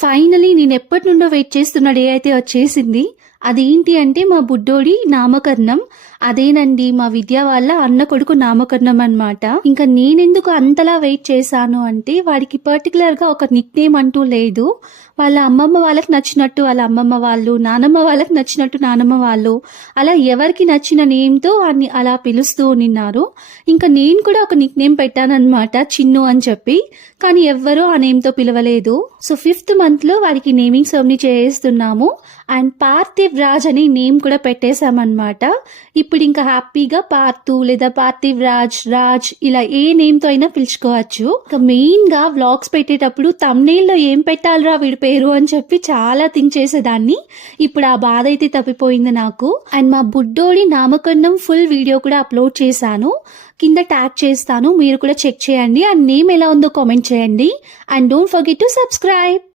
Finally నేను ఎప్పటి నుండో వెయిట్ చేస్తున్న డే అయితే వచ్చేసింది. అదేంటి అంటే మా బుడ్డోడి నామకరణం. అదేనండి మా విద్య వాళ్ళ అన్న కొడుకు నామకరణం అన్నమాట. ఇంకా నేనెందుకు అంతలా వెయిట్ చేశాను అంటే వాడికి పర్టికులర్ గా ఒక నిక్ నేమ్ అంటూ లేదు. వాళ్ళ అమ్మమ్మ వాళ్ళకి నచ్చినట్టు వాళ్ళ అమ్మమ్మ వాళ్ళు, నానమ్మ వాళ్ళకి నచ్చినట్టు నానమ్మ వాళ్ళు, అలా ఎవరికి నచ్చిన నేమ్ తో వాడిని అలా పిలుస్తూ ఉన్నారు. ఇంకా నేను కూడా ఒక నిక్ నేమ్ పెట్టానన్నమాట, చిన్ను అని చెప్పి. కానీ ఎవ్వరూ ఆ నేమ్ తో పిలవలేదు. సో 5th month లో వాడికి నేమింగ్ సెరమనీ చేస్తున్నాము. అండ్ పార్థివ్ రాజ్ అని నేమ్ కూడా పెట్టేశామన్నమాట. ఇప్పుడు ఇంకా హ్యాపీగా పార్థు లేదా పార్థివ్ రాజ్, రాజ్ ఇలా ఏ నేమ్ తో అయినా పిలుచుకోవచ్చు. ఇంకా మెయిన్ గా వ్లాగ్స్ పెట్టేటప్పుడు thumbnail లో ఏం పెట్టాలరా వీడి పేరు అని చెప్పి చాలా థింక్ చేసేదాన్ని. ఇప్పుడు ఆ బాధ అయితే తప్పిపోయింది నాకు. అండ్ మా బుడ్డోడి నామకరణం ఫుల్ వీడియో కూడా అప్లోడ్ చేశాను, కింద ట్యాగ్ చేస్తాను, మీరు కూడా చెక్ చేయండి. అండ్ నేమ్ ఎలా ఉందో కామెంట్ చేయండి. And don't forget to subscribe.